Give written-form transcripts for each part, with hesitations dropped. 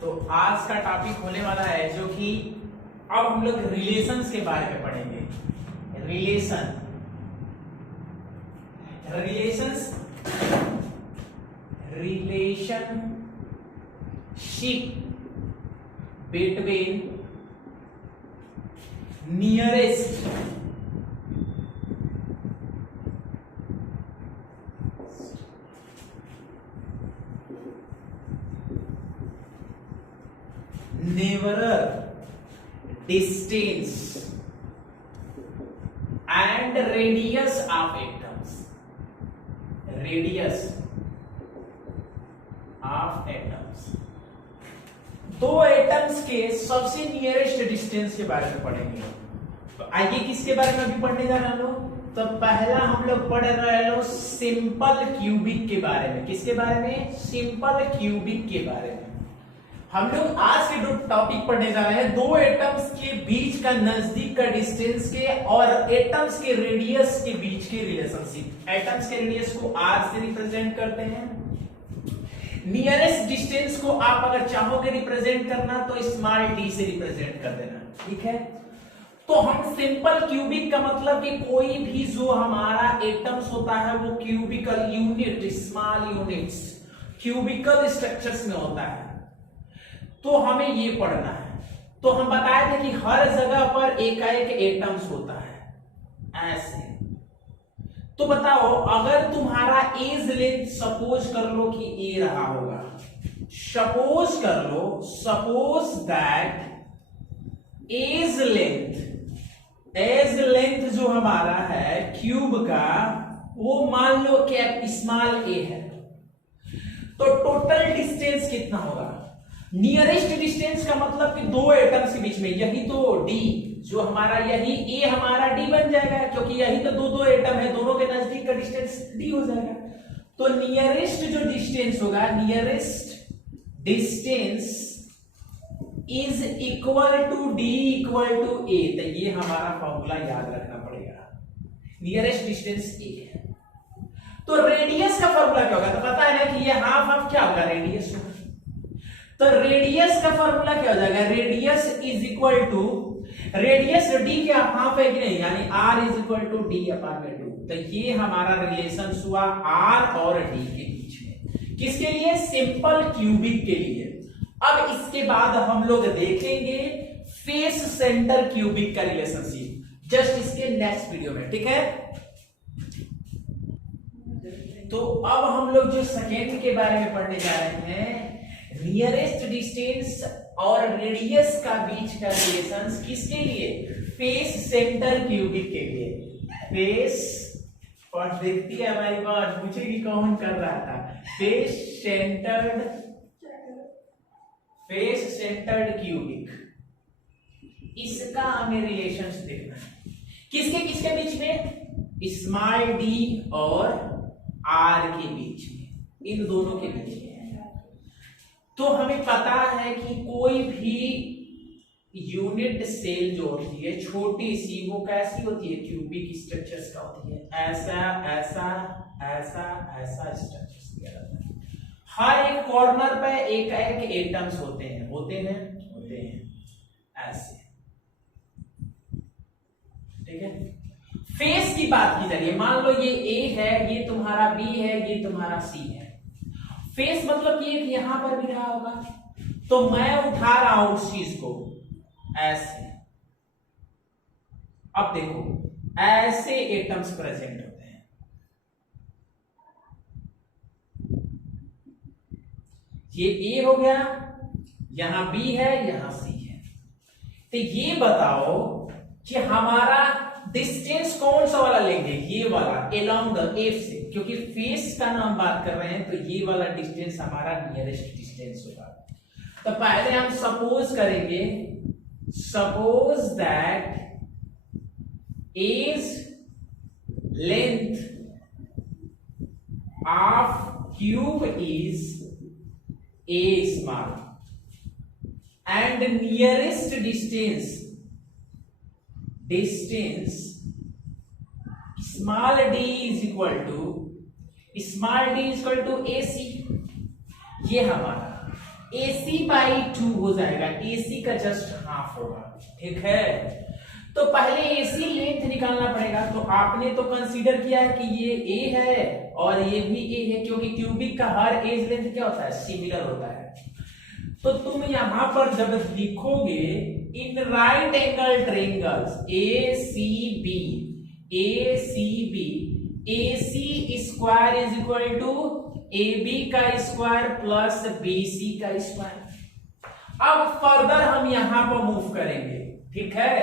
तो आज का टॉपिक होने वाला है जो कि अब हम लोग रिलेशंस के बारे में पढ़ेंगे। Relationship between nearest nearer distance and radius of atoms. दो एटम्स के सबसे नियरेस्ट डिस्टेंस के बारे में पढ़ेंगे। तो आइए किसके बारे में अभी पढ़ने जा रहे हैं? तो पहला हम लोग पढ़ रहे हैं सिंपल क्यूबिक के बारे में। किसके बारे में? सिंपल क्यूबिक के बारे में। हम लोग आज के दो टॉपिक पढ़ने जा रहे हैं, दो एटम्स के बीच का नजदीक का डिस्टेंस के और एटम्स के रेडियस के बीच के रिलेशनशिप। एटम्स के रेडियस को r से रिप्रेजेंट करते हैं। नियरेस्ट डिस्टेंस को आप अगर चाहोगे रिप्रेजेंट करना तो स्मॉल d से रिप्रेजेंट कर देना, ठीक है। तो हम सिंपल क्यूबिक का मतलब कि कोई भी जो हमारा एटम्स होता है वो cubical unit, small units cubical structures में होता है, तो हमें ये पढ़ना है। तो हम बताए थे कि हर जगह पर एकाएक एटम्स होता है ऐसे। तो बताओ अगर तुम्हारा एज लेंथ सपोज कर लो कि ए रहा होगा, सपोज दैट एज लेंथ जो हमारा है क्यूब का वो मान लो कि स्मॉल ए है, तो टोटल डिस्टेंस कितना होगा? नियरेस्ट डिस्टेंस का मतलब कि दो एटम्स के बीच में, यही तो d जो हमारा, यही a हमारा d बन जाएगा क्योंकि यही तो दो एटम है, दोनों के नजदीक का डिस्टेंस d हो जाएगा। तो नियरेस्ट जो डिस्टेंस होगा, nearest distance is equal to d equal to a। तो ये हमारा फॉर्मूला याद रखना पड़ेगा, नियरेस्ट डिस्टेंस a है। तो रेडियस का फॉर्मूला क्या होगा? तो पता है ना कि ये हाफ क्या होगा? रेडियस। तो रेडियस का फॉर्मूला क्या हो जाएगा? Radius is equal to, radius D के हाफ है कि नहीं, यानी r is equal to D upon में 2। तो ये हमारा रिलेशन हुआ r और d के बीच में। किसके लिए? सिंपल क्यूबिक के लिए। अब इसके बाद हम लोग देखेंगे फेस सेंटर क्यूबिक का रिलेशनशिप, जस्ट इसके नेक्स्ट वीडियो में, ठीक है। तो अब हम लोग जो सेकेंड के बारे में पढ़ने जा रहे हैं, नियरेस्ट डिस्टेंस और रेडियस का बीच का रिलेशन। किसके लिए? फेस सेंटर क्यूबिक के लिए। फेस और देखती है हमारी बात, पूछेगी कौन कर रहा था। फेस सेंटर्ड क्यूबिक, इसका हमें रिलेशंस देखना है। किसके किसके बीच में? स्मॉल d और r के बीच में, इन दोनों के बीच में। तो हमें पता है कि कोई भी यूनिट सेल जो होती है छोटी सी, वो कैसी होती है? क्यूबिक स्ट्रक्चर्स का होती है। ऐसा स्ट्रक्चर्स दिया जाता है। हर एक कॉर्नर पे एक एटम्स होते हैं ऐसे, ठीक है। फेस की बात की जा रही है, मान लो ये ए है, ये तुम्हारा बी है, ये तुम्हारा सी है। फेस मतलब कि एक यहां पर भी रहा होगा, तो मैं उठा रहा हूं उस चीज को ऐसे। अब देखो ऐसे एटम्स प्रेजेंट होते हैं, ये ए हो गया, यहां बी है, यहां सी है। तो ये बताओ कि हमारा डिस्टेंस कौन सा वाला लेंगे? ये वाला अलोंग द एफ से, क्योंकि फेस का नाम बात कर रहे हैं, तो ये वाला डिस्टेंस हमारा नियरेस्ट डिस्टेंस होगा। तो पहले हम सपोज करेंगे, suppose that edge length of cube is a small and nearest distance small d is equal to AC। ये हमारा AC बाई 2 हो जाएगा, AC का जस्ट हाफ होगा, ठीक है। तो पहले AC लेंथ निकालना पड़ेगा। तो आपने तो कंसीडर किया है कि ये A है और ये भी A है, क्योंकि क्यूबिक का हर एज लेंथ क्या होता है, सिमिलर होता है। तो तुम यहां पर जब लिखोगे in right angle triangles ACB, AC square is equal to AB का स्क्वायर प्लस BC का स्क्वायर। अब फर्दर हम यहां पर मूव करेंगे, ठीक है।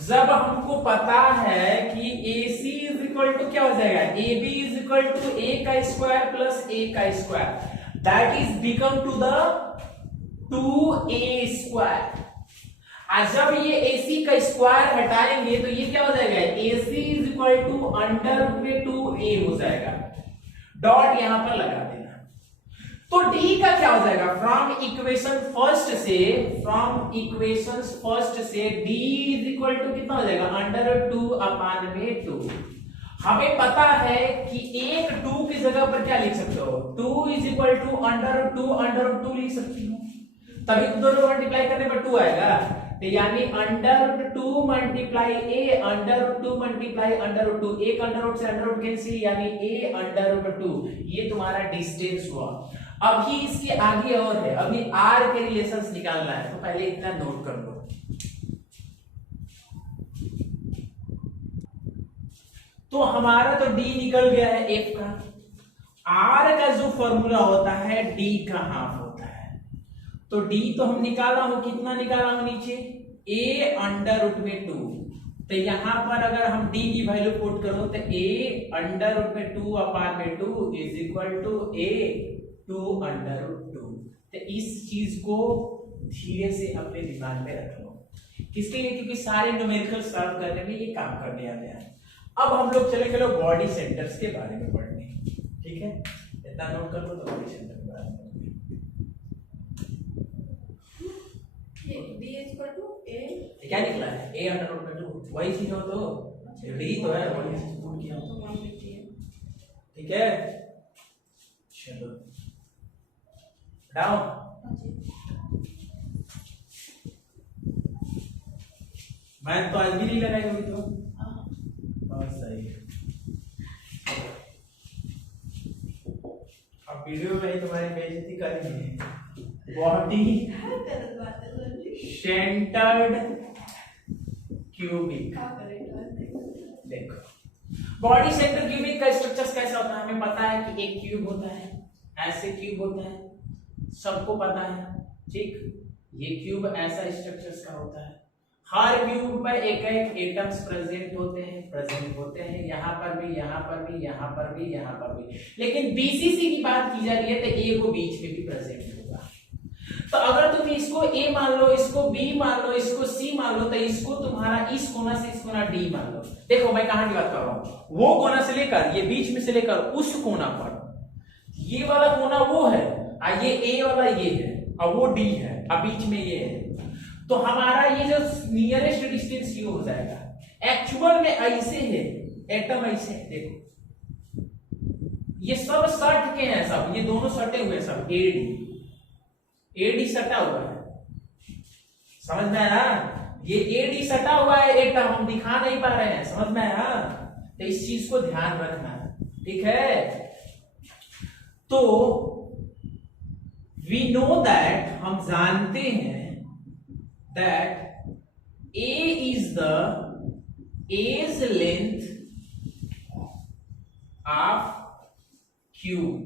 जब हमको पता है कि AC इज इक्वल टू क्या हो जाएगा, AB is equal to A का स्क्वायर प्लस A का square, that is become to the 2A square. जब ये AC का स्क्वायर हटाएंगे तो ये क्या हो जाएगा, AC is equal to under में 2A हो जाएगा। डॉट यहां पर लगा देना। तो D का क्या हो जाएगा, फ्रॉम इक्वेशन फर्स्ट से D इज इक्वल टू कितना हो जाएगा, अंडर 2 अपान में 2। हमें पता है कि एक 2 की जगह पर क्या लिख सकते हो, 2 इज इक्वल टू अंडर 2 लिख सकती हो, तभी तो दोनों मल्टीप्लाई करने पर 2 आएगा। तो यानी under 2 multiply A under 2 multiply under 2, एक अंडर से अंडर कैंसिल, यानी A अंडर 2, ये तुम्हारा डिस्टेंस हुआ। अभी इसके आगे और है, अभी R के रिलेशंस निकालना है, तो पहले इतना नोट कर लो। तो हमारा तो D निकल गया है F का, R का जो फॉर्मूला होता है D का हाफ होता है। तो D तो हम निकाला हूं, कितना निकाला हूं नीचे, A अंडर रूट में 2। तो यहां पर अगर हम D की वैल्यू पुट करो तो A अंडर रूट में 2 अपान में 2 is equal to A 2 under root 2। तो इस चीज को धीरे से अपने दिमाग में रख लो, किसके लिए, क्योंकि सारे न्यूमेरिकल सॉल्व करने में ये काम करने आते हैं। अब हम लोग चले गए बॉडी सेंटर्स के बारे में पढ़ने, ठीक है। इतना नोट कर लो तो बॉडी सेंटर के बारे में क्या निकला है, A अंडर रूट में 2, वही चीज हो तो D तो है, वही चीज पुट किया, ठीक है। चलो डाउन, मैं तो आज भी नहीं लगाई होगी, तो बहुत सही है। अब वीडियो में ही तुम्हारी बेइज्जती करेंगे। बॉडी सेंटर्ड क्यूबिक, देखो बॉडी सेंटर क्यूबिक का स्ट्रक्चर कैसा होता है, हमें पता है कि एक क्यूब होता है, ऐसे क्यूब होता है, सबको पता है, ठीक। ये क्यूब ऐसा स्ट्रक्चर्स का होता है, हर क्यूब में एक एक एटम्स प्रेजेंट होते हैं, यहाँ पर भी, यहाँ पर भी, यहाँ पर भी, यहाँ पर भी। लेकिन बीसीसी की बात की जा रही है तो ए को बीच में भी प्रेजेंट होगा। तो अगर तुम इसको ए मान लो, इसको बी मान लो, इसको सी मान लो, तो इसको तुम्हारा इस कोना से इस कोना डी मान लो। देखो मैं कहां की बात कर रहा हूं, वो कोना से लेकर ये बीच में से लेकर उस कोना पर, ये वाला कोना वो है, ये ए वाला ये है, और वो डी है, अब बीच में ये है। तो हमारा ये जो नियरेस्ट डिस्टेंस ये हो जाएगा। एक्चुअल में ऐसे है, एटम ऐसे है, देखो ये सब सट के हैं, सब ये दोनों सटे हुए, सब एडी सटा हुआ है, समझ में आया। ये एडी सटा हुआ है एटम, हम दिखा नहीं पा रहे हैं, समझ में आया। तो इस चीज को ध्यान रखना, ठीक है। तो वी नो दैट, हम जानते हैं that A is the edge length of cube।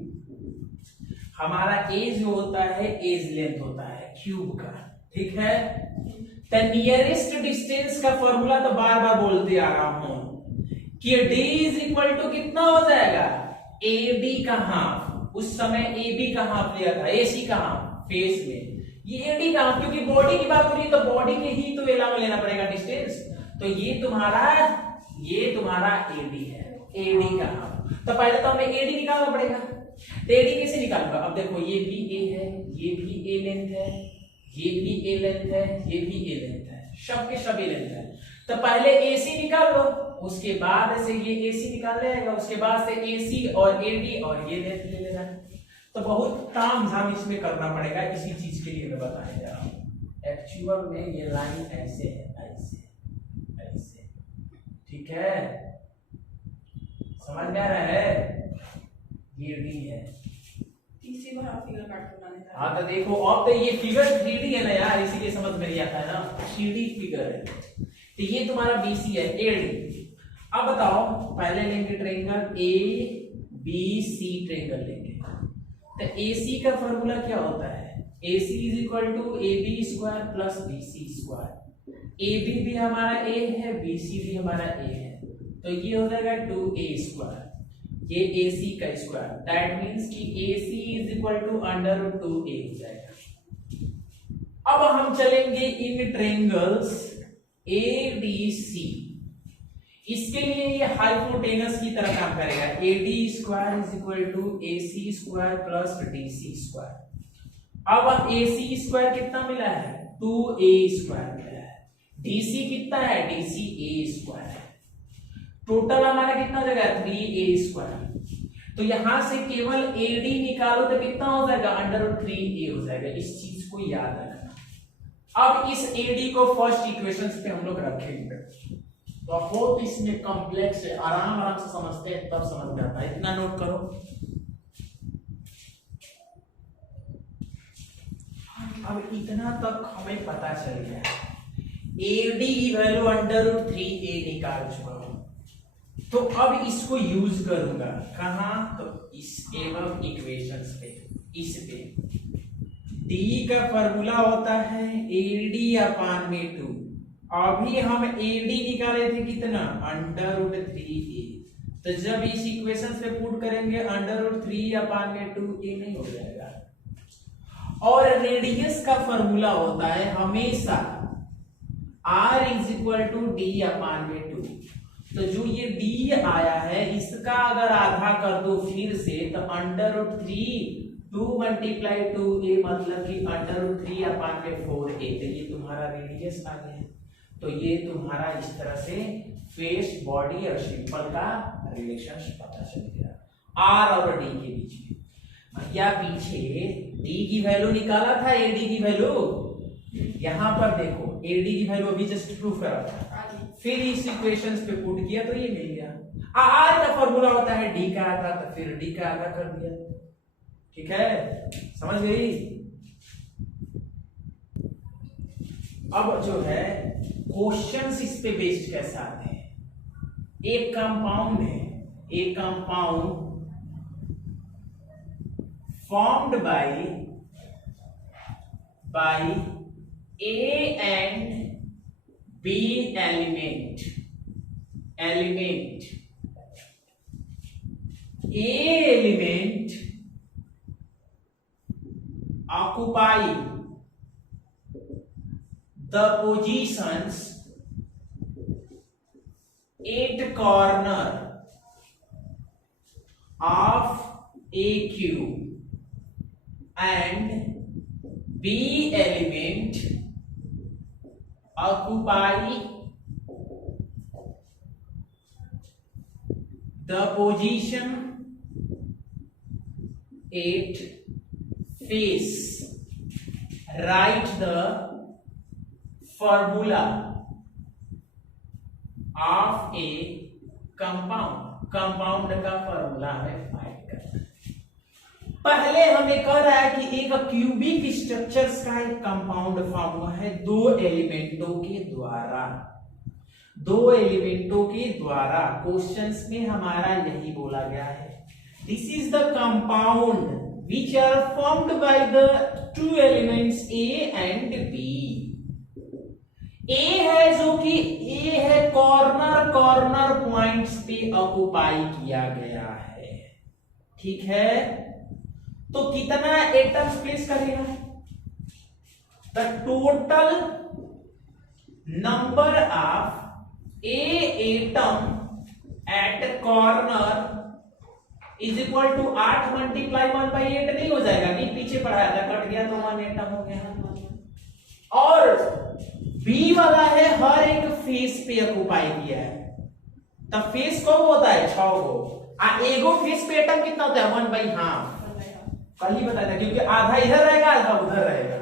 हमारा एज जो होता है एज लेंथ होता है क्यूब का, ठीक है। द नियरेस्ट डिस्टेंस का फॉर्मूला तो बार बार बोलते आ रहा हूं कि D इज इक्वल टू कितना हो जाएगा, AB का हाफ। उस समय AB का हाफ लिया था, AC का हाफ फेस में, ये एडी का, क्योंकि बॉडी की बात हो रही है तो बॉडी के ही तो एला में लेना पड़ेगा डिस्टेंस। तो ये तुम्हारा एडी है, एडी का हाफ। तो पहले तो हमें एडी निकालना पड़ेगा। तो एडी कैसे निकालूंगा, अब देखो ये भी ए है, ये भी ए लेंथ है, ये भी ए लेंथ है, ये भी ए लेंथ है, सब के सब ए लेंथ है। तो पहले एसी निकाल लो, उसके बाद से ये एसी निकाल लेगा, उसके बाद से एसी और एडी और ये लेंथ ले लेना। तो बहुत तामझाम इसमें करना पड़ेगा, इसी चीज के लिए मैं बताने जा रहा हूं। एक्चुअल में ये लाइन ऐसे है, ऐसे ऐसे, ठीक है, समझ में आ रहा है? ये डी है। इसी बार फिगर काट के बनाने था। हाँ तो देखो, अब तो ये फिगर 3D है ना यार, इसीलिए समझ में नहीं आता है ना, 3D फिगर है। तो ये तुम्हारा BC है, AD। अब बताओ, पहले लेंगे ट्रायंगल ABC ट्रायंगल लेंगे। तो AC का फॉर्मूला क्या होता है? AC is equal to AB square plus BC square. AB भी हमारा A है, BC भी हमारा A है, तो ये हो जाएगा 2A स्क्वायर, ये AC का स्क्वायर, दैट मींस कि AC is equal to under root 2A हो जाएगा। अब हम चलेंगे इन ट्रायंगल्स ADC। इसके लिए ये हाइपोटेनस की तरह काम करेगा। AD square is equal to AC square plus DC square. अब AC स्क्वायर कितना मिला है? 2A स्क्वायर मिला है। DC कितना है? DC A स्क्वायर है। टोटल हमारा कितना हो जाएगा? 3A square. तो यहां से केवल AD निकालो तो कितना हो जाएगा? अंडर रूट 3A हो जाएगा। इस चीज को याद रखना। अब इस AD को फर्स्ट इक्वेशन पे हम लोग रखेंगे। बहुत इसमें कॉम्प्लेक्स है, आराम से समझते हैं तब समझ में आता है, इतना नोट करो। अब इतना तक हमें पता चल गया, AD की वैल्यू अंडर रूट 3A निकाल चुका हूं। तो अब इसको यूज करूंगा कहां? तो इस एवं इक्वेशंस पे, इस पे D का फॉर्मूला होता है AD अपान में 2। अभी हम AD निकाले थे कितना? Under root 3A। तो जब इस इक्वेशन पे पुट करेंगे अंडर रूट 3 अपान में 2A नहीं हो जाएगा। और रेडियस का फॉर्मूला होता है हमेशा R is equal to D upon में 2। तो जो ये D आया है इसका अगर आधा कर दो फिर से, तो अंडर रूट 3 2 मल्टीप्लाई 2A मतलब कि अंडर रूट 3 अपान में 4A। तो ये तुम्हारा रेडियस आ गया। तो ये तुम्हारा इस तरह से फेस, बॉडी और सिंपल का रिलेशन पता चल गया R और D के बीच में। या पीछे D की वैल्यू निकाला था, AD की वैल्यू यहां पर देखो, AD की वैल्यू अभी जस्ट प्रूफ करा था, फिर इस इक्वेशंस पे पुट किया तो ये मिल गया। R का फॉर्मूला होता है D का आधा, तो फिर D का आधा कर दिया। ठीक है, समझ गई? अब जो है क्वेश्चंस इस पे बेस्ड कैसे आते हैं? एक कंपाउंड है, एक compound formed by A and B element A element occupy the positions at corner of A cube and B element occupy the position at face. Write the formula of a compound. Compound का formula हमें find करना है। पहले हमें कह रहा है कि एक क्यूबिक स्ट्रक्चर्स का एक कंपाउंड फॉर्म हुआ है दो एलिमेंटों के द्वारा। क्वेश्चंस में हमारा यही बोला गया है, this is the compound which are formed by the two elements A and B। A है जो कि A है कॉर्नर पॉइंट्स पे ऑक्युपाई किया गया है। ठीक है, तो कितना एटम्स प्लेस करेगा? The total number of A atom at corner is equal to 8 multiply 1/8 नहीं हो जाएगा? नहीं, पीछे पढ़ाया था, कट गया तो 1 एटम हो गया। और B वाला है हर एक फेस पे ऑक्युपाई किया है, तब फेस कब होता है? 6 गो। एगो फेस पे एटम कितना होता है? 1/2। कल ही बताया था, क्योंकि आधा इधर रहेगा आधा उधर रहेगा।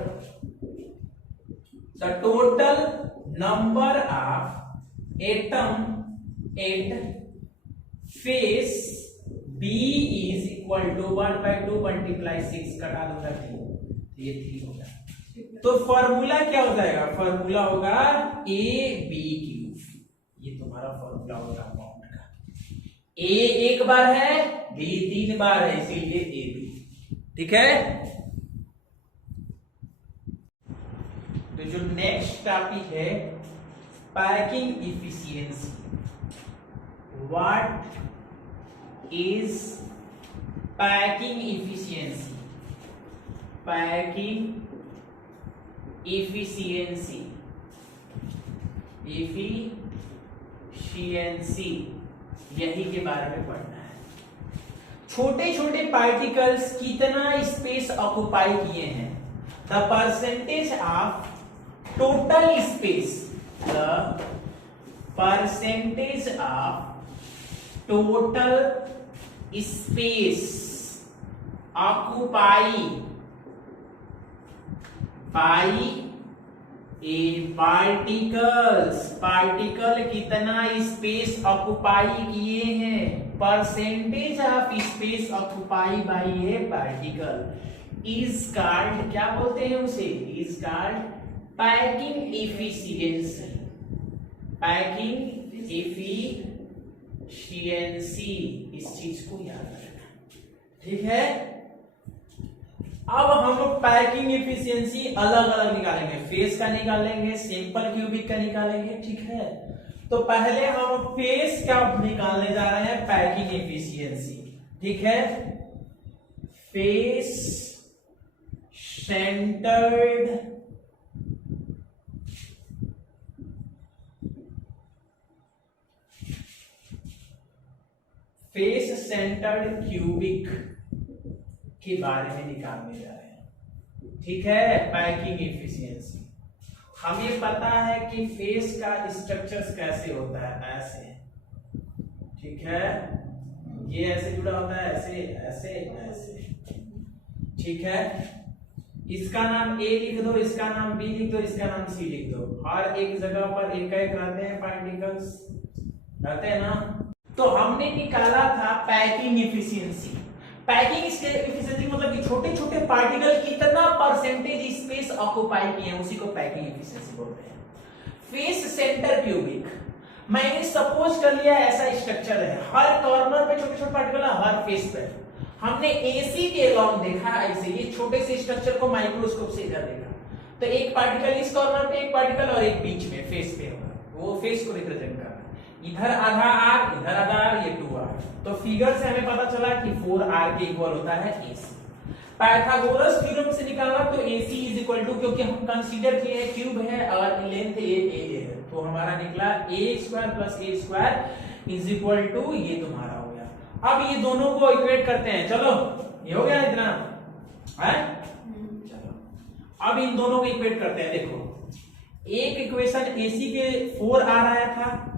The total number of atom at face B is equal to 1/2 multiply 6 कटा दूंगा 3, ये 3 होगा। तो फॉर्मूला क्या हो जाएगा, फॉर्मूला होगा AB3, ये तुम्हारा फॉर्मूला होगा अमाउंट का। A एक बार है, B 3 बार है, इसीलिए AB। ठीक है। तो जो नेक्स्ट टॉपिक है packing efficiency. What is packing efficiency? Packing efficiency यही के बारे में पढ़ना है। छोटे छोटे पार्टिकल्स कितना स्पेस ऑक्युपाई किए हैं, the percentage of total space, the percentage of total space occupy by A particles, particle कितना स्पेस ऑक्युपाई किए हैं, percentage of space occupy by A particle is called, क्या बोलते हैं उसे, is called packing efficiency. Packing efficiency, इस चीज को याद रखना। ठीक है। अब हम पैकिंग इफिशियंसी अलग अलग निकालेंगे, फेस का निकालेंगे, सिंपल क्यूबिक का निकालेंगे। ठीक है। तो पहले हम फेस का निकालने जा रहे हैं, पैकिंग इफिशियंसी। ठीक है। Face centred face centred cubic के बारे में निकालने जा रहे हैं। ठीक है। पैकिंग इफिशियंसी, हमें पता है कि फेस का स्ट्रक्चर कैसे होता है, ऐसे। ठीक है। ये ऐसे जुड़ा होता है, ऐसे ऐसे ऐसे। ठीक है। इसका नाम A लिख दो, इसका नाम B लिख दो, इसका नाम C लिख दो। हर एक जगह पर एक एक रहते हैं पार्टिकल्स, रहते हैं ना। तो हमने निकाला था पैकिंग इफिशियंसी। पैकिंग इफिशियंसी मतलब कि छोटे छोटे पार्टिकल कितना परसेंटेज स्पेस ऑक्युपाई किए हैं, उसी को पैकिंग इफिशियंसी बोलते हैं। फेस सेंटर क्यूबिक, मैंने सपोज कर लिया ऐसा स्ट्रक्चर है, हर कॉर्नर पे छोटे छोटे पार्टिकल है, हर फेस पे। हमने AC के अलाउंग देखा, ऐसे ये छोटे से स्ट्रक्चर को माइक्रोस्कोप से इधर देखा, तो एक पार्टिकल इस कॉर्नर पे, एक पार्टिकल और एक बीच में फेस पे होगा, वो फेस को रिप्रेजेंट कर रहा है। इधर आधा R, इधर आधा R, ये 2R। तो फिगर से हमें पता चला कि 4R के इक्वल होता है AC। पाइथागोरस थ्योरम से निकाला तो AC इज इक्वल टू, क्योंकि हम कंसीडर किए हैं क्यूब है और लेंथ A है, तो हमारा निकला A² + A² is equal to, ये तुम्हारा हो गया। अब ये दोनों को इक्वेट करते हैं, चलो ये हो गया इतना है। चलो अब इन दोनों को इक्वेट करते हैं। देखो एक इक्वेशन AC के 4R आया था,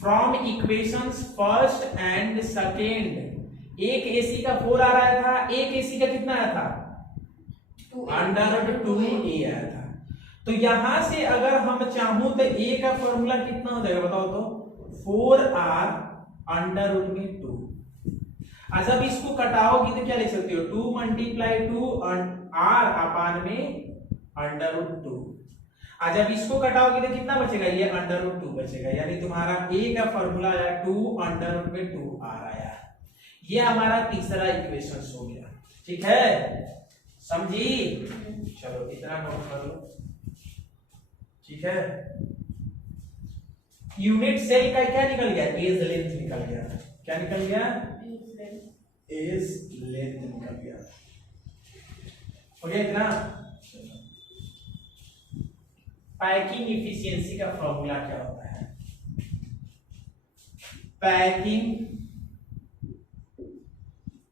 from equations first and second, एक AC का 4R आया था, एक AC का कितना आया था, √2A आया था। तो यहां से अगर हम चाहूं तो A का फॉर्मूला कितना हो जाएगा बताओ तो, 4R √2। जब इसको कटाओगी तो क्या लिख सकती हो, 2 × 2 R अपान में √2। जब इसको कटाओगे तो कितना बचेगा, ये √2 बचेगा, यानी तुम्हारा A का फॉर्मूला आया 2 √ 2R आया। ये हमारा तीसरा इक्वेशन हो गया। ठीक है, समझी। चलो इतना नोट कर लो। ठीक है। यूनिट सेल का क्या निकल गया, एज लेंथ निकल गया। क्या निकल गया, एज लेंथ निकल गया। हो गया इतना। पैकिंग इफिशियंसी का फॉर्मूला क्या होता है, packing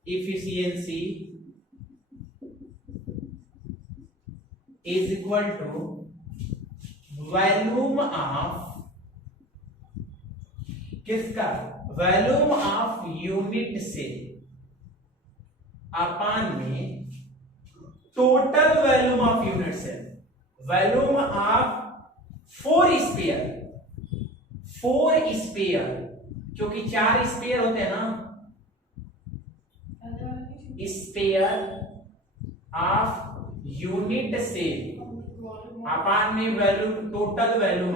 efficiency is equal to volume of, किसका, volume of unit cell, upon में total volume of unit cell, volume of 4 sphere, क्योंकि 4 स्पेयर होते हैं ना, sphere of unit cell upon में volume, total volume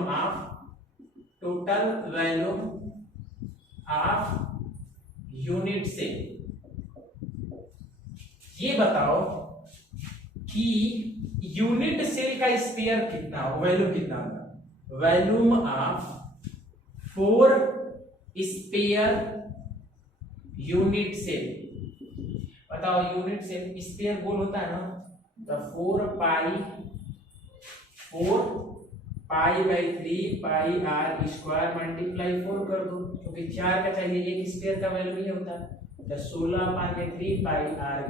of unit cell. ये बताओ कि यूनिट सेल का स्पेयर कितना, वॉल्यूम कितना होगा? Volume of 4 sphere unit cell. बताओ यूनिट सेल स्पेयर गोल होता है ना, तो 4 pi by 3 pi r square multiply 4 कर दो, क्योंकि 4 का चाहिए, एक स्पेयर का वैल्यू नहीं होता, तो 16/3 पाई आर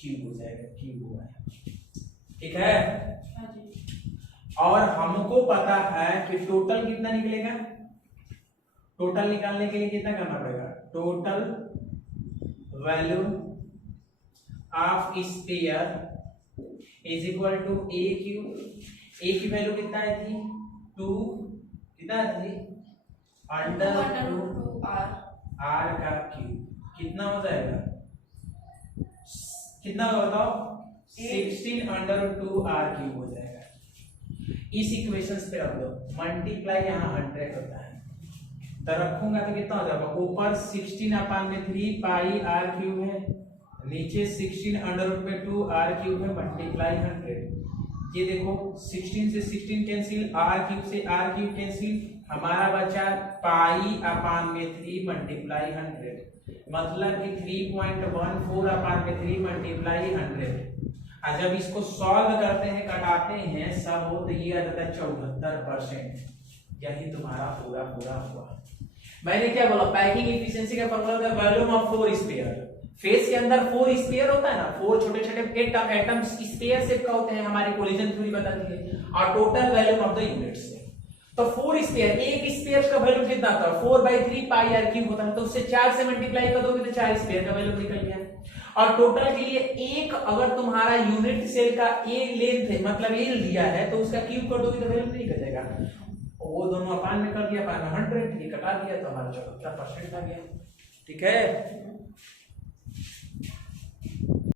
क्यूब हो जाएगा, क्यूब हुआ है। ठीक है। हाँ जी। और हमको पता है कि टोटल कितना निकलेगा, टोटल निकालने के लिए कितना करना पड़ेगा? Total volume of sphere is equal to a cube. A की वैल्यू कितना है थी? 2, कितना थी? √2 आर का क्यूब। कितना हो जाएगा? कितना होगा बताओ? 16√2 आर क्यूब हो जाएगा। इस इक्वेशन पे रख दो, मल्टीप्लाई यहाँ 100 होता है, तो रखूंगा तो कितना हो जाएगा? ऊपर 16/3 पाई आर क्यूब है, नीचे 16√2 आर क्यूब है, मल्टीप्लाई 100। ये देखो 16 से 16 कैंसिल, आर क्यूब से आर क्यूब कैंसिल, हमारा बचा पाई/3 मल्टीप्लाई 100, मतलब कि 3.14/3 मल्टीप्लाई 100। और जब इसको सॉल्व करते हैं, कटाते हैं सब हो, तो ये आ जाता है 74%। यही तुम्हारा पूरा हुआ। मैंने क्या बोला? पैकिंग एफिशिएंसी का फॉर्मूला था वॉल्यूम ऑफ 4 स्पेयर। फेस के अंदर 4 स्पेयर होता है ना, 4 छोटे-छोटे एटम्स स्पेयर शेप का होते हैं, हमारी कोलिजन थ्योरी बताती है, और total volume of the unit से। तो 4 स्पेयर, एक स्पेयर का वॉल्यूम कितना था? 4/3 पाई आर क्यूब होता है, तो उससे 4 से मल्टीप्लाई कर दोगे तो 4 स्पेयर का वॉल्यूम निकल गया। और टोटल के लिए एक, अगर तुम्हारा यूनिट सेल का ए लेंथ है, मतलब ए लिया है, तो उसका क्यूब कर दोगे तो वॉल्यूम नहीं निकलेगा। वो दोनों अपान में कर दिया, अपान में 100, ये कटा दिया, तो हमारा 74% आ गया। ठीक है।